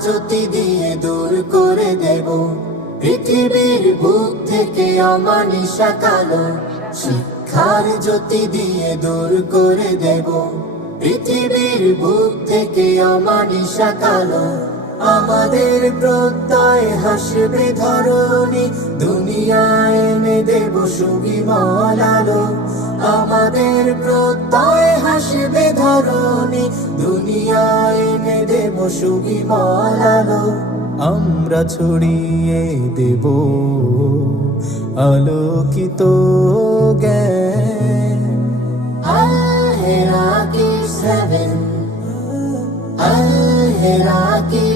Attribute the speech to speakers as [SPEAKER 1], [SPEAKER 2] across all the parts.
[SPEAKER 1] জ্যোতি দিয়ে দূর করে দেব। পৃথিবীর বুক থেকে অমানিসা কালো। শিক্ষার জ্যোতি দিয়ে দূর করে দেব। পৃথিবীর বুক থেকে অমানিসা কালো। আমাদের প্রত্যয় হাসবে ধরণী। দুনিয়ায় এনে দেব সুবিমল আলো। আমাদের প্রত্যয় হাসবে ধরণী। দুনিয়ায় এনে দেব মলালো আমরা ছড়িয়ে দেব আলোকিত জ্ঞান। Oh, oh, আলহেরাকি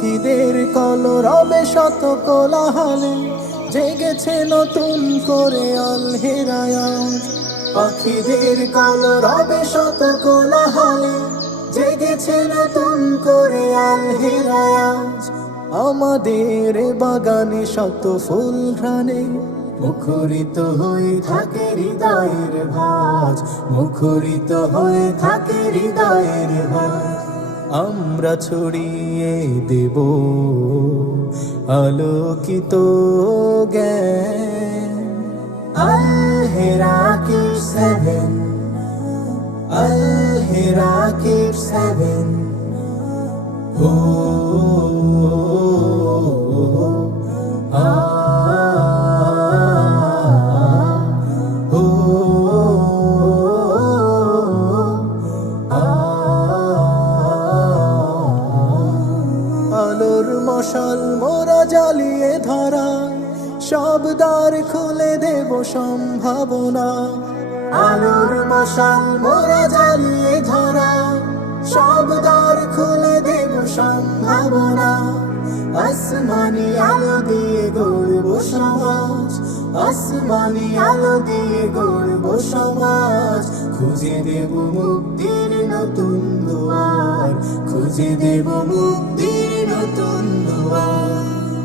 [SPEAKER 1] পাখিদের কলরবে শত কোলাহলে জেগেছে নতুন করে আলহেরায়াজ পাখিদের কলরবে শত কোলাহলে জেগেছে নতুন করে আলহেরায়াজ আমাদের বাগানে শত ফুল ঘ্রাণে মুখরিত হয়ে থাকে হৃদয়ের ভাজ, মুখরিত হয়ে থাকে হৃদয়ের ভাজ। আমরা ছড়িয়ে দেব আলোকিত জ্ঞান। আলহেরাকি সেভেন আলহেরাকি সেভেন ও মশাল, মোরা জ্বালিয়ে ধরায় সব দ্বার খুলে দেব সম্ভাবনা। আলোর মশাল, মোরা জ্বালিয়ে ধরা। সব দ্বার খুলে দেব সম্ভাবনা। আসমানি আলো দিয়ে গড়ব সমাজ। আসমানি আলো দিয়ে গড়ব সমাজ। খুঁজে দেব মুক্তির নতুন দুয়ার। খুঁজে দেব মুক্তির নতুন দুয়ার